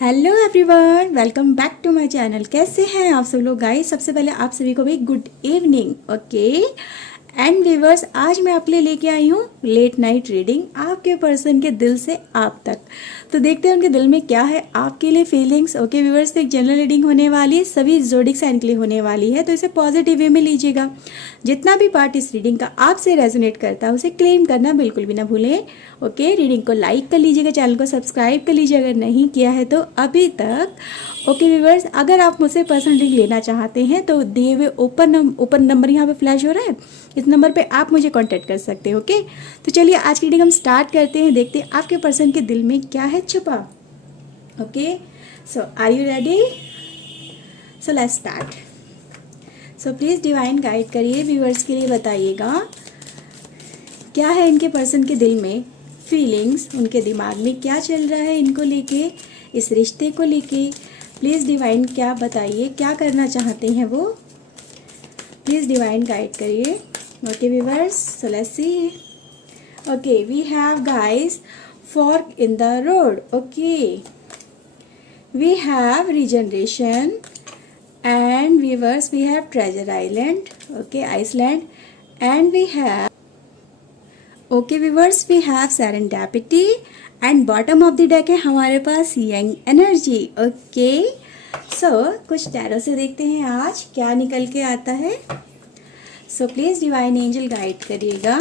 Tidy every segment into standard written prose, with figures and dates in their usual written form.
Hello everyone, welcome back to my channel. कैसे हैं आप सब लोग गाइस? सबसे पहले आप सभी को भी good evening. Okay and viewers, आज मैं आपके लिए लेके आई हूँ लेट नाइट रीडिंग, आपके पर्सन के दिल से आप तक। तो देखते हैं उनके दिल में क्या है आपके लिए फीलिंग्स। ओके व्यूवर्स, तो एक जनरल रीडिंग होने वाली है, सभी ज़ोडिक साइन के लिए होने वाली है, तो इसे पॉजिटिव वे में लीजिएगा। जितना भी पार्ट इस रीडिंग का आपसे रेजोनेट करता है उसे क्लेम करना बिल्कुल भी ना भूलें। ओके, रीडिंग को लाइक कर लीजिएगा, चैनल को सब्सक्राइब कर लीजिए अगर नहीं किया है तो अभी तक। ओके व्यूवर्स, अगर आप मुझसे पर्सनल रीडिंग लेना चाहते हैं तो दिए हुए ऊपर नंबर यहाँ पे फ्लैश हो रहा है, इस नंबर पे आप मुझे कांटेक्ट कर सकते हैं। ओके, तो चलिए आज की रीडिंग हम स्टार्ट करते हैं, देखते हैं आपके पर्सन के दिल में क्या है छुपा। Okay, so are you ready? So let's start. So please divine guide करिए, व्यूवर्स के लिए बताइएगा क्या है इनके पर्सन के दिल में फीलिंग्स, उनके दिमाग में क्या चल रहा है इनको लेके, इस रिश्ते को लेके। प्लीज़ डिवाइन क्या बताइए, क्या करना चाहते हैं वो, प्लीज़ डिवाइन गाइड करिए। Okay viewers, so let's see. Okay, we have guys fork in the road. Okay, we have regeneration and viewers we have treasure island. Okay, Iceland and we have okay viewers we have serendipity and bottom of the deck है हमारे पास young energy. Okay, so कुछ tarot से देखते हैं आज क्या निकल के आता है। So please divine angel guide करिएगा,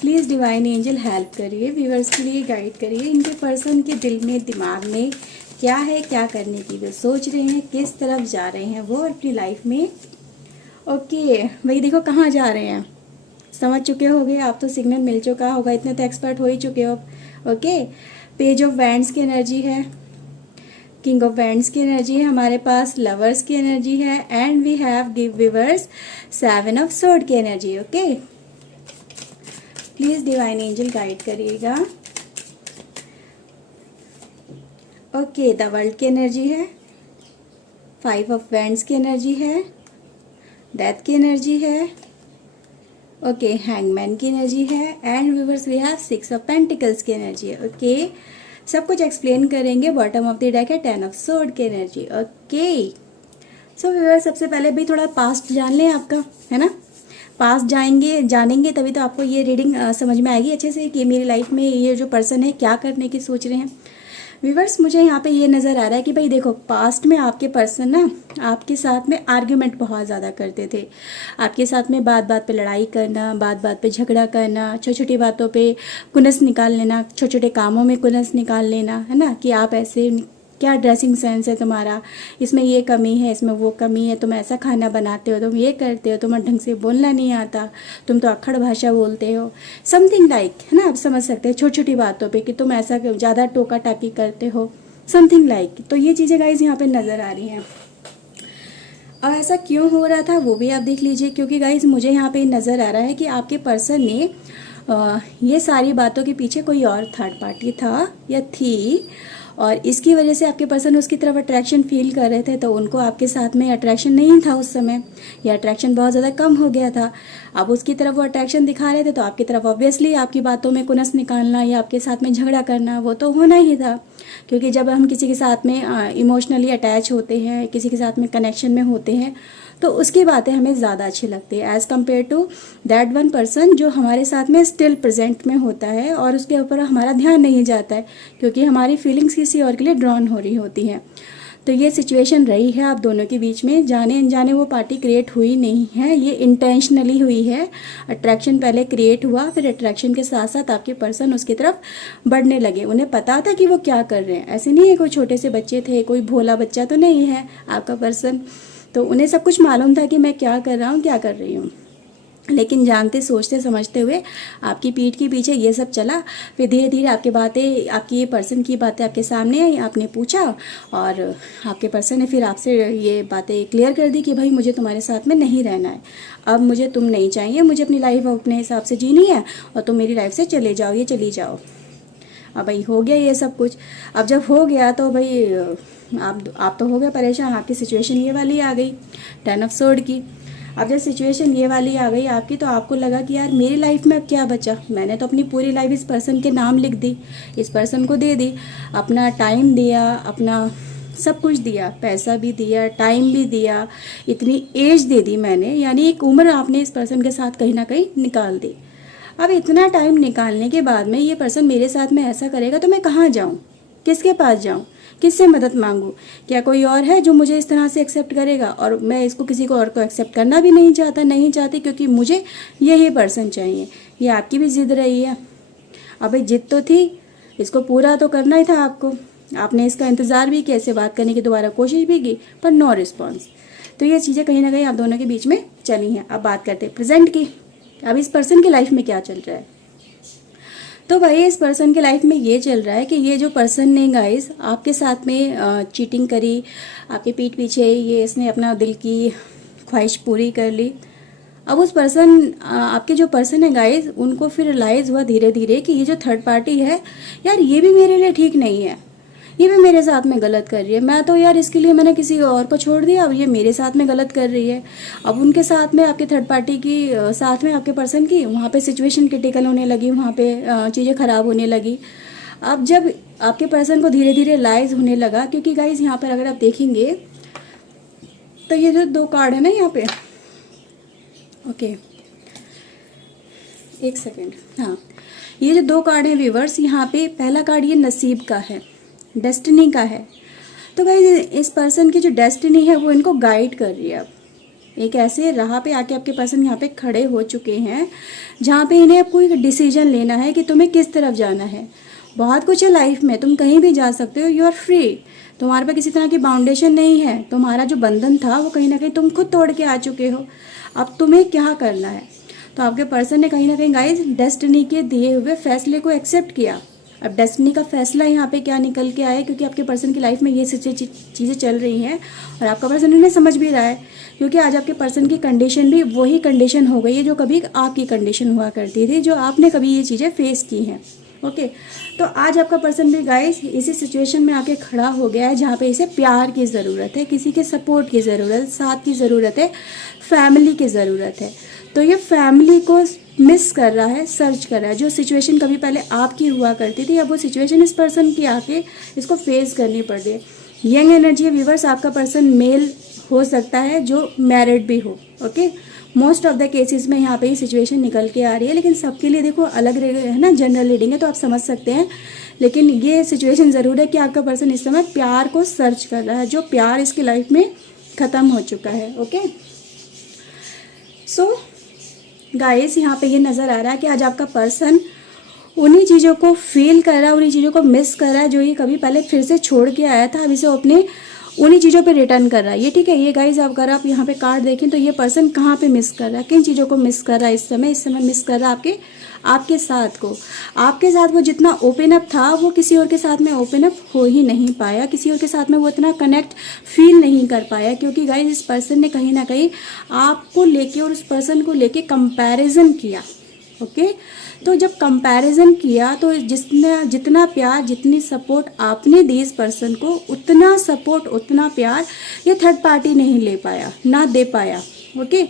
प्लीज़ डिवाइन एंजल हेल्प करिए, व्यूवर्स के लिए गाइड करिए। इनके पर्सन के दिल में दिमाग में क्या है, क्या करने की वो सोच रहे हैं, किस तरफ जा रहे हैं वो अपनी लाइफ में। ओके भाई, देखो कहाँ जा रहे हैं, समझ चुके होगे आप, तो सिग्नल मिल चुका होगा, इतने तो एक्सपर्ट हो ही चुके हो। ओके, पेज ऑफ वैंड्स की एनर्जी है, किंग ऑफ वैंड्स की एनर्जी है हमारे पास, लवर्स की एनर्जी है and we have give viewers 7 of sword की energy. Okay, please divine angel guide करिएगा। ओके, द वर्ल्ड की एनर्जी है, 5 ऑफ वैंड्स की एनर्जी है, डेथ की एनर्जी है। ओके, हैंगमैन की एनर्जी है and viewers we have 6 of pentacles की एनर्जी है। ओके, सब कुछ एक्सप्लेन करेंगे। बॉटम ऑफ द डेक है 10 ऑफ सोर्ड की एनर्जी। ओके, सो व्यूवर्स सबसे पहले भी थोड़ा पास्ट जान लें आपका, है ना। पास जानेंगे तभी तो आपको ये रीडिंग समझ में आएगी अच्छे से कि मेरी लाइफ में ये जो पर्सन है क्या करने की सोच रहे हैं। व्यूवर्स मुझे यहाँ पे ये नज़र आ रहा है कि भाई देखो, पास्ट में आपके पर्सन ना आपके साथ में आर्ग्यूमेंट बहुत ज़्यादा करते थे, आपके साथ में बात बात पे लड़ाई करना, बात बात पे झगड़ा करना, छोटी छोटी बातों पे कुनस निकाल लेना, छोटे छोटे कामों में कुनस निकाल लेना, है ना, कि आप ऐसे क्या ड्रेसिंग सेंस है तुम्हारा, इसमें ये कमी है, इसमें वो कमी है, तुम ऐसा खाना बनाते हो, तुम ये करते हो, तुम्हें ढंग से बोलना नहीं आता, तुम तो अक्खड़ भाषा बोलते हो, समथिंग लाइक, है ना। आप समझ सकते हैं छोटी छोटी बातों पे कि तुम ऐसा ज़्यादा टोका टाकी करते हो, समथिंग लाइक। तो ये चीज़ें गाइज यहाँ पे नज़र आ रही हैं। अब ऐसा क्यों हो रहा था वो भी आप देख लीजिए, क्योंकि गाइज मुझे यहाँ पे नज़र आ रहा है कि आपके पर्सन ने ये सारी बातों के पीछे कोई और थर्ड पार्टी था या थी, और इसकी वजह से आपके पर्सन उसकी तरफ अट्रैक्शन फील कर रहे थे, तो उनको आपके साथ में अट्रैक्शन नहीं था उस समय, या अट्रैक्शन बहुत ज़्यादा कम हो गया था। अब उसकी तरफ वो अट्रैक्शन दिखा रहे थे तो आपकी तरफ ऑब्वियसली आपकी बातों में कुनस निकालना या आपके साथ में झगड़ा करना वो तो होना ही था, क्योंकि जब हम किसी के साथ में इमोशनली अटैच होते हैं, किसी के साथ में कनेक्शन में होते हैं, तो उसकी बातें हमें ज़्यादा अच्छी लगती है as compare to that one person जो हमारे साथ में स्टिल प्रेजेंट में होता है और उसके ऊपर हमारा ध्यान नहीं जाता है, क्योंकि हमारी फीलिंग्स किसी और के लिए ड्रॉन हो रही होती हैं। तो ये सिचुएशन रही है आप दोनों के बीच में, जाने अनजाने वो पार्टी क्रिएट हुई नहीं है, ये इंटेंशनली हुई है। अट्रैक्शन पहले क्रिएट हुआ, फिर अट्रैक्शन के साथ साथ आपके पर्सन उसकी तरफ बढ़ने लगे, उन्हें पता था कि वो क्या कर रहे हैं। ऐसे नहीं है कोई छोटे से बच्चे थे, कोई भोला बच्चा तो नहीं है आपका पर्सन, तो उन्हें सब कुछ मालूम था कि मैं क्या कर रहा हूँ, क्या कर रही हूँ। लेकिन जानते सोचते समझते हुए आपकी पीठ के पीछे ये सब चला, फिर धीरे धीरे आपकी बातें, आपकी ये पर्सन की बातें आपके सामने आई, आपने पूछा और आपके पर्सन ने फिर आपसे ये बातें क्लियर कर दी कि भाई मुझे तुम्हारे साथ में नहीं रहना है, अब मुझे तुम नहीं चाहिए, मुझे अपनी लाइफ अपने हिसाब से जीनी है और तुम मेरी लाइफ से चले जाओ, ये चली जाओ। अब भाई हो गया ये सब कुछ। अब जब हो गया तो भाई आप तो हो गए परेशान, आपकी सिचुएशन ये वाली आ गई 10 ऑफ सोर्ड की। अब जब सिचुएशन ये वाली आ गई आपकी, तो आपको लगा कि यार मेरी लाइफ में अब क्या बचा, मैंने तो अपनी पूरी लाइफ इस पर्सन के नाम लिख दी, इस पर्सन को दे दी, अपना टाइम दिया, अपना सब कुछ दिया, पैसा भी दिया, टाइम भी दिया, इतनी एज दे दी मैंने, यानी एक उम्र आपने इस पर्सन के साथ कहीं ना कहीं निकाल दी। अब इतना टाइम निकालने के बाद में ये पर्सन मेरे साथ में ऐसा करेगा तो मैं कहाँ जाऊँ, किसके पास जाऊँ, किससे मदद मांगूँ? क्या कोई और है जो मुझे इस तरह से एक्सेप्ट करेगा? और मैं इसको किसी को और को एक्सेप्ट करना भी नहीं चाहती, क्योंकि मुझे यही पर्सन चाहिए। ये आपकी भी जिद रही है। अब जिद तो थी, इसको पूरा तो करना ही था आपको। आपने इसका इंतज़ार भी किया, ऐसे बात करने की दोबारा कोशिश भी की, पर नो रिस्पॉन्स। तो ये चीज़ें कहीं ना कहीं आप दोनों के बीच में चली हैं। अब बात करते हैं प्रेजेंट की। अब इस पर्सन की लाइफ में क्या चल रहा है? तो भाई इस पर्सन की लाइफ में ये चल रहा है कि ये जो पर्सन ने गाइस आपके साथ में चीटिंग करी, आपके पीठ पीछे ये इसने अपना दिल की ख्वाहिश पूरी कर ली। अब उस पर्सन आपके जो पर्सन है गाइस, उनको फिर रियलाइज़ हुआ धीरे धीरे कि ये जो थर्ड पार्टी है यार, ये भी मेरे लिए ठीक नहीं है, ये भी मेरे साथ में गलत कर रही है। मैं तो यार इसके लिए मैंने किसी और को छोड़ दिया, अब ये मेरे साथ में गलत कर रही है। अब उनके साथ में आपके थर्ड पार्टी की साथ में आपके पर्सन की वहाँ पे सिचुएशन क्रिटिकल होने लगी, वहाँ पे चीज़ें ख़राब होने लगी। अब जब आपके पर्सन को धीरे धीरे रियलाइज़ होने लगा, क्योंकि गाइज यहाँ पर अगर आप देखेंगे तो ये जो दो कार्ड है ना यहाँ पे, ओके एक सेकेंड, हाँ ये जो दो कार्ड है व्यूवर्स, यहाँ पे पहला कार्ड ये नसीब का है, डेस्टिनी का है। तो गाइस इस पर्सन की जो डेस्टिनी है वो इनको गाइड कर रही है। अब एक ऐसे राह पे आके आपके पर्सन यहाँ पे खड़े हो चुके हैं जहाँ पे इन्हें अब कोई डिसीजन लेना है कि तुम्हें किस तरफ जाना है। बहुत कुछ है लाइफ में, तुम कहीं भी जा सकते हो, यू आर फ्री, तुम्हारे पे किसी तरह की बाउंडेशन नहीं है। तुम्हारा जो बंधन था वो कहीं ना कहीं तुम खुद तोड़ के आ चुके हो। अब तुम्हें क्या करना है? तो आपके पर्सन ने कहीं ना कहीं गाइस डेस्टिनी के दिए हुए फैसले को एक्सेप्ट किया। अब डेस्टिनी का फैसला यहाँ पे क्या निकल के आया, क्योंकि आपके पर्सन की लाइफ में ये चीज़ें चल रही हैं और आपका पर्सन इन्हें समझ भी रहा है, क्योंकि आज आपके पर्सन की कंडीशन भी वही कंडीशन हो गई है जो कभी आपकी कंडीशन हुआ करती थी, जो आपने कभी ये चीज़ें फेस की हैं। ओके, तो आज आपका पर्सन भी गाइस इसी सिचुएशन में आके खड़ा हो गया है जहाँ पे इसे प्यार की ज़रूरत है, किसी के सपोर्ट की ज़रूरत, साथ की ज़रूरत है, फैमिली की ज़रूरत है। तो ये फैमिली को मिस कर रहा है, सर्च कर रहा है। जो सिचुएशन कभी पहले आपकी हुआ करती थी, अब वो सिचुएशन इस पर्सन की आके इसको फेस करनी पड़ रही है। यंग एनर्जी व्यूवर्स, आपका पर्सन मेल हो सकता है जो मैरिड भी हो। Okay, most of the cases में यहाँ पे ये सिचुएशन निकल के आ रही है, लेकिन सबके लिए देखो अलग है ना, जनरल रीडिंग है तो आप समझ सकते हैं। लेकिन ये सिचुएशन ज़रूर है कि आपका पर्सन इस समय प्यार को सर्च कर रहा है, जो प्यार इसकी लाइफ में ख़त्म हो चुका है। ओके, सो गाइस यहाँ पे ये नज़र आ रहा है कि आज आपका पर्सन उन्हीं चीज़ों को फील कर रहा है, उन्हीं चीज़ों को मिस कर रहा है जो ये कभी पहले फिर से छोड़ के आया था। अब इसे अपने उन्हीं चीज़ों पे रिटर्न कर रहा है ये, ठीक है। ये गाइस अगर आप यहाँ पे कार्ड देखें तो ये पर्सन कहाँ पे मिस कर रहा है, किन चीज़ों को मिस कर रहा है? इस समय मिस कर रहा है आपके साथ को। आपके साथ वो जितना ओपन अप था वो किसी और के साथ में ओपन अप हो ही नहीं पाया, किसी और के साथ में वो इतना कनेक्ट फील नहीं कर पाया, क्योंकि गाइस इस पर्सन ने कहीं ना कहीं आपको लेके और उस पर्सन को लेके कंपैरिजन किया। ओके, तो जब कंपैरिजन किया तो जितना प्यार, जितनी सपोर्ट आपने दी इस पर्सन को, उतना सपोर्ट, उतना प्यार ये थर्ड पार्टी नहीं ले पाया, ना दे पाया। ओके,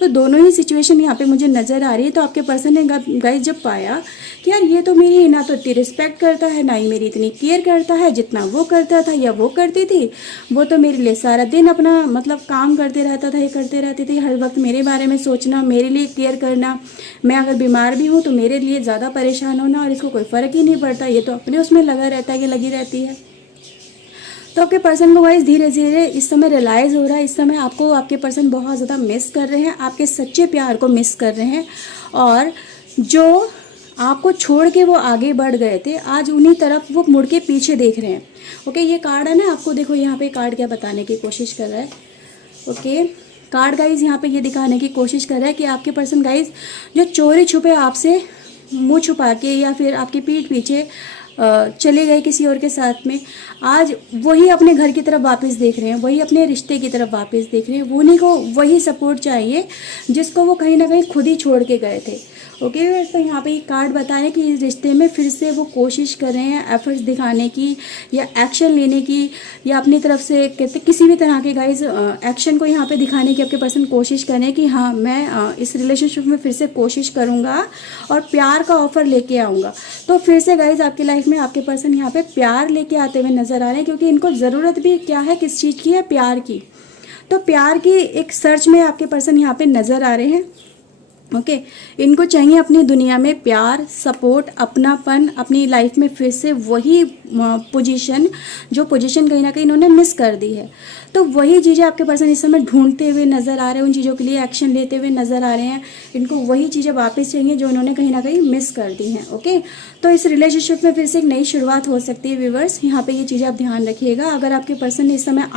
तो दोनों ही सिचुएशन यहाँ पे मुझे नज़र आ रही है। तो आपके पर्सन ने गाइस जब पाया कि यार ये तो मेरी ना तो इतनी रिस्पेक्ट करता है, ना ही मेरी इतनी केयर करता है जितना वो करता था या वो करती थी। वो तो मेरे लिए सारा दिन अपना मतलब काम करते रहता था, ये करते रहती थी, हर वक्त मेरे बारे में सोचना, मेरे लिए केयर करना। मैं अगर बीमार भी हूँ तो मेरे लिए ज़्यादा परेशान होना, और इसको कोई फ़र्क ही नहीं पड़ता, ये तो अपने उसमें लगा रहता है, ये लगी रहती है। तो आपके पर्सन को गाइस धीरे धीरे इस समय रियलाइज़ हो रहा है, इस समय आपको आपके पर्सन बहुत ज़्यादा मिस कर रहे हैं, आपके सच्चे प्यार को मिस कर रहे हैं, और जो आपको छोड़ के वो आगे बढ़ गए थे आज उन्हीं तरफ वो मुड़ के पीछे देख रहे हैं। ओके, ये कार्ड है ना, आपको देखो यहाँ पे कार्ड क्या बताने की कोशिश कर रहा है। ओके, कार्ड गाइज यहाँ पे ये दिखाने की कोशिश कर रहा है कि आपके पर्सन गाइज जो चोरी छुपे आपसे मुँह छुपा के या फिर आपकी पीठ पीछे चले गए किसी और के साथ में, आज वही अपने घर की तरफ वापस देख रहे हैं, वही अपने रिश्ते की तरफ वापस देख रहे हैं। उन्हीं को वही सपोर्ट चाहिए जिसको वो कहीं ना कहीं खुद ही छोड़ के गए थे। ओके। तो यहाँ पे ये कार्ड बता रहे हैं कि इस रिश्ते में फिर से वो कोशिश कर रहे हैं एफर्ट्स दिखाने की या एक्शन लेने की, या अपनी तरफ से कहते किसी भी तरह के गाइज एक्शन को यहाँ पे दिखाने की आपके पर्सन कोशिश कर रहे हैं कि हाँ मैं इस रिलेशनशिप में फिर से कोशिश करूँगा और प्यार का ऑफर लेके आऊँगा। तो फिर से गाइज आपकी लाइफ में आपके पर्सन यहाँ पे प्यार लेके आते हुए नजर आ रहे हैं, क्योंकि इनको ज़रूरत भी क्या है, किस चीज़ की है, प्यार की। तो प्यार की एक सर्च में आपके पर्सन यहाँ पे नजर आ रहे हैं। ओके इनको चाहिए अपनी दुनिया में प्यार, सपोर्ट, अपनापन, अपनी लाइफ में फिर से वही पोजीशन, जो पोजीशन कहीं ना कहीं इन्होंने मिस कर दी है। तो वही चीज़ें आपके पर्सन इस समय ढूंढते हुए नज़र आ रहे हैं, उन चीज़ों के लिए एक्शन लेते हुए नज़र आ रहे हैं। इनको वही चीज़ें वापस चाहिए जो इन्होंने कहीं ना कहीं मिस कर दी हैं। ओके तो इस रिलेशनशिप में फिर से एक नई शुरुआत हो सकती है व्यूअर्स, यहाँ पे ये चीज़ें आप ध्यान रखिएगा। अगर आपके पर्सन ने इस समय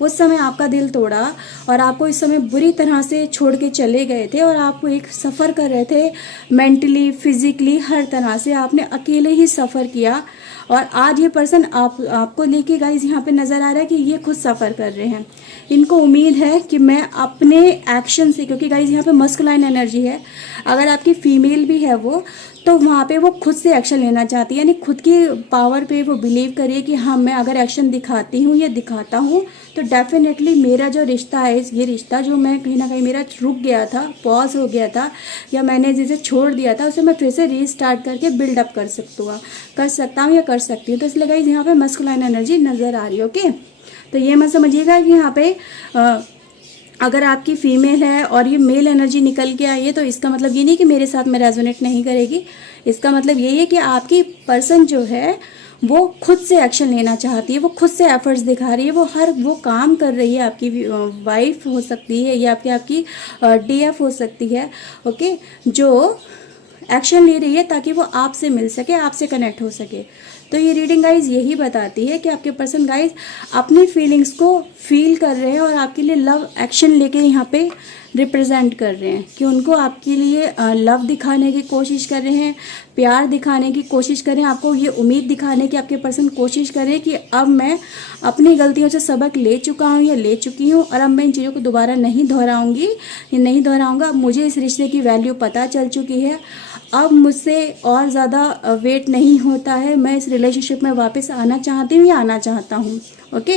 उस समय आपका दिल तोड़ा और आपको इस समय बुरी तरह से छोड़ के चले गए थे और आप एक सफ़र कर रहे थे मेंटली, फिजिकली, हर तरह से आपने अकेले ही सफ़र किया, और आज ये पर्सन आपको लेके गाइज यहाँ पे नज़र आ रहा है कि ये खुद सफ़र कर रहे हैं। इनको उम्मीद है कि मैं अपने एक्शन से, क्योंकि गाइज यहाँ पे मस्कुलाइन एनर्जी है, अगर आपकी फीमेल भी है वो, तो वहाँ पे वो खुद से एक्शन लेना चाहती है, यानी खुद की पावर पे वो बिलीव करिए कि हाँ मैं अगर एक्शन दिखाती हूँ या दिखाता हूँ तो डेफिनेटली मेरा जो रिश्ता है, ये रिश्ता जो मैं कहीं ना कहीं मेरा रुक गया था, पॉज हो गया था, या मैंने जिसे छोड़ दिया था उसे मैं फिर से रीस्टार्ट करके बिल्डअप कर सकता हूँ या कर सकती हूँ। तो इसलिए गाइस यहाँ पे मस्कुलाइन एनर्जी नज़र आ रही है। ओके तो ये मत समझिएगा कि यहाँ पे अगर आपकी फीमेल है और ये मेल एनर्जी निकल के आई है तो इसका मतलब ये नहीं कि मेरे साथ में रेजोनेट नहीं करेगी। इसका मतलब यही है कि आपकी पर्सन जो है वो खुद से एक्शन लेना चाहती है, वो खुद से एफर्ट्स दिखा रही है, वो काम कर रही है। आपकी वाइफ हो सकती है या आपकी डीएफ हो सकती है, ओके, जो एक्शन ले रही है ताकि वो आपसे मिल सके, आपसे कनेक्ट हो सके। तो ये रीडिंग गाइज यही बताती है कि आपके पर्सन गाइज अपनी फीलिंग्स को फील कर रहे हैं और आपके लिए लव एक्शन लेके यहाँ पे रिप्रेजेंट कर रहे हैं कि उनको आपके लिए लव दिखाने की कोशिश कर रहे हैं, प्यार दिखाने की कोशिश कर रहे हैं, आपको ये उम्मीद दिखाने की आपके पर्सन कोशिश कर रहे हैं कि अब मैं अपनी गलतियों से सबक ले चुका हूँ या ले चुकी हूँ और अब मैं इन चीज़ों को दोबारा नहीं दोहराऊंगी या नहीं दोहराऊंगा। मुझे इस रिश्ते की वैल्यू पता चल चुकी है, अब मुझसे और ज़्यादा वेट नहीं होता है, मैं इस रिलेशनशिप में वापस आना चाहती हूँ या आना चाहता हूँ। ओके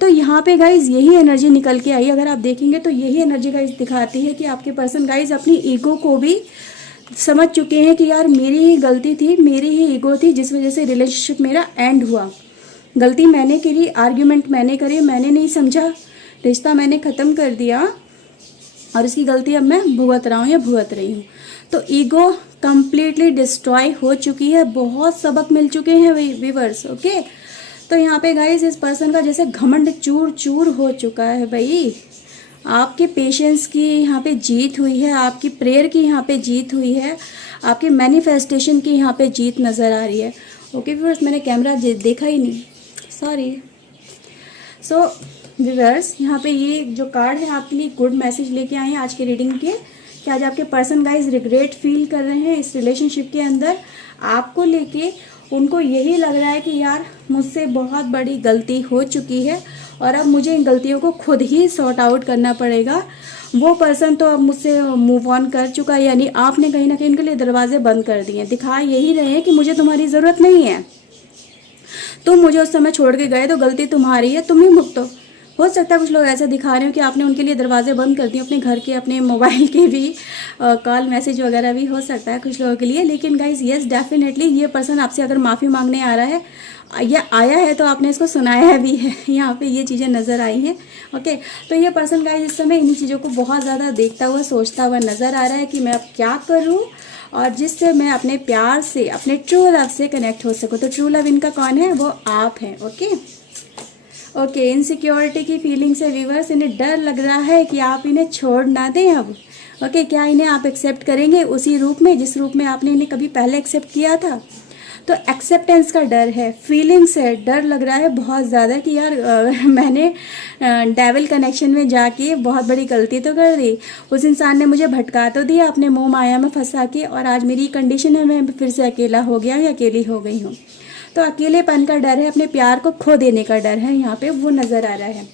तो यहाँ पे गाइज यही एनर्जी निकल के आई। अगर आप देखेंगे तो यही एनर्जी गाइज दिखाती है कि आपके पर्सन गाइज अपनी ईगो को भी समझ चुके हैं कि यार मेरी ही गलती थी, मेरी ही ईगो थी जिस वजह से रिलेशनशिप मेरा एंड हुआ। गलती मैंने करी, आर्ग्यूमेंट मैंने करी, मैंने नहीं समझा, रिश्ता मैंने ख़त्म कर दिया और इसकी गलती अब मैं भुगत रहा हूँ या भुगत रही हूँ। तो ईगो कंप्लीटली डिस्ट्रॉय हो चुकी है, बहुत सबक मिल चुके हैं व्यूअर्स। ओके तो यहाँ पे गाइस इस पर्सन का जैसे घमंड चूर चूर हो चुका है भाई। आपके पेशेंस की यहाँ पे जीत हुई है, आपकी प्रेयर की यहाँ पे जीत हुई है, आपके मैनिफेस्टेशन की यहाँ पे जीत नज़र आ रही है। ओके व्यूअर्स मैंने कैमरा देखा ही नहीं, सॉरी। सो व्यूअर्स यहाँ पे ये जो कार्ड है आपके लिए गुड मैसेज लेके आए हैं आज के रीडिंग के, कि आज आपके पर्सन गाइज रिग्रेट फील कर रहे हैं इस रिलेशनशिप के अंदर आपको लेके। उनको यही लग रहा है कि यार मुझसे बहुत बड़ी गलती हो चुकी है और अब मुझे इन गलतियों को खुद ही सॉर्ट आउट करना पड़ेगा। वो पर्सन तो अब मुझसे मूव ऑन कर चुका है, यानी आपने कहीं ना कहीं इनके लिए दरवाजे बंद कर दिए, दिखा यही रहे हैं कि मुझे तुम्हारी ज़रूरत नहीं है, तुम मुझे उस समय छोड़ के गए तो गलती तुम्हारी है, तुम ही भुगतो। हो सकता है कुछ लोग ऐसे दिखा रहे हो कि आपने उनके लिए दरवाजे बंद कर दिए, अपने घर के, अपने मोबाइल के भी, कॉल मैसेज वगैरह भी हो सकता है कुछ लोगों के लिए। लेकिन गाइज यस डेफिनेटली ये पर्सन आपसे अगर माफ़ी मांगने आ रहा है या आया है तो आपने इसको सुनाया भी है, यहाँ पे ये चीज़ें नज़र आई हैं। ओके तो ये पर्सन गाइज इस समय इन्हीं चीज़ों को बहुत ज़्यादा देखता हुआ सोचता हुआ नज़र आ रहा है कि मैं अब क्या करूँ और जिससे मैं अपने प्यार से, अपने ट्रू लव से कनेक्ट हो सकूँ। तो ट्रू लव इनका कौन है? वो आप हैं। ओके इनसिक्योरिटी की फीलिंग से व्यूअर्स इन्हें डर लग रहा है कि आप इन्हें छोड़ ना दें अब। ओके क्या इन्हें आप एक्सेप्ट करेंगे उसी रूप में जिस रूप में आपने इन्हें कभी पहले एक्सेप्ट किया था? तो एक्सेप्टेंस का डर है, फीलिंग्स है, डर लग रहा है बहुत ज़्यादा कि यार मैंने डेविल कनेक्शन में जाके बहुत बड़ी गलती तो कर दी, उस इंसान ने मुझे भटका तो दिया अपने मोह माया में फंसा के, और आज मेरी कंडीशन है मैं फिर से अकेला हो गया या अकेली हो गई हूँ। तो अकेलेपन का डर है, अपने प्यार को खो देने का डर है, यहाँ पे वो नज़र आ रहा है।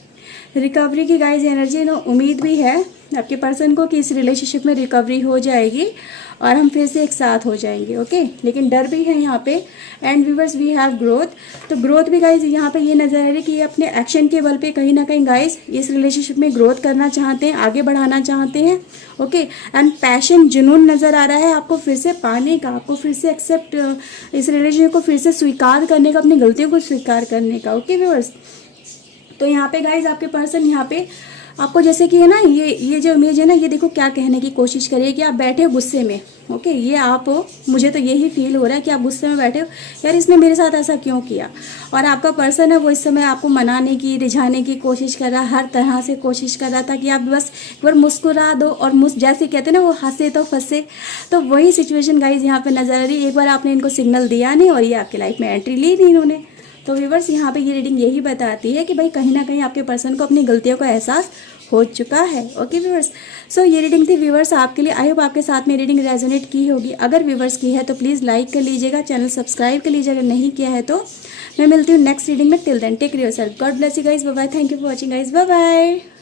रिकवरी की गाइज एनर्जी नो, उम्मीद भी है आपके पर्सन को कि इस रिलेशनशिप में रिकवरी हो जाएगी और हम फिर से एक साथ हो जाएंगे। ओके, लेकिन डर भी है यहाँ पे। And viewers we have growth, तो ग्रोथ भी गाइज यहाँ पे ये नजर आ रही है कि ये अपने एक्शन के बल पे कहीं ना कहीं गाइज इस रिलेशनशिप में ग्रोथ करना चाहते हैं, आगे बढ़ाना चाहते हैं। ओके, एंड पैशन, जुनून नजर आ रहा है आपको फिर से पाने का, आपको फिर से एक्सेप्ट, इस रिलेशनशिप को फिर से स्वीकार करने का, अपनी गलतियों को स्वीकार करने का। ओके व्यूअर्स, तो यहाँ पे गाइज आपके पर्सन यहाँ पे आपको जैसे कि है ना, ये जो इमेज है ना, ये देखो क्या कहने की कोशिश करिए कि आप बैठे हो गुस्से में। ओके, ये आप हो, मुझे तो यही फील हो रहा है कि आप गुस्से में बैठे हो, यार इसने मेरे साथ ऐसा क्यों किया। और आपका पर्सन है वो इस समय आपको मनाने की, रिझाने की कोशिश कर रहा है, हर तरह से कोशिश कर रहा था कि आप बस एक बार मुस्कुरा दो और जैसे कहते हैं ना वो हंसे तो फंसे। तो वही सिचुएशन गाइज यहाँ पे नजर आ रही है। एक बार आपने इनको सिग्नल दिया नहीं और ये आपकी लाइफ में एंट्री ली नहीं इन्होंने। तो व्यूअर्स यहाँ पे ये रीडिंग यही बताती है कि भाई कहीं ना कहीं आपके पर्सन को अपनी गलतियों का एहसास हो चुका है। ओके व्यूअर्स, सो ये रीडिंग थी व्यूअर्स आपके लिए। आई होप आपके साथ में रीडिंग रेजोनेट की होगी। अगर व्यूअर्स की है तो प्लीज़ लाइक कर लीजिएगा, चैनल सब्सक्राइब कर लीजिएगा, अगर नहीं किया है तो। मैं मिलती हूँ नेक्स्ट रीडिंग में। Till then take care yourself, God bless you guys, bye bye, thank you for watching guys, bye bye.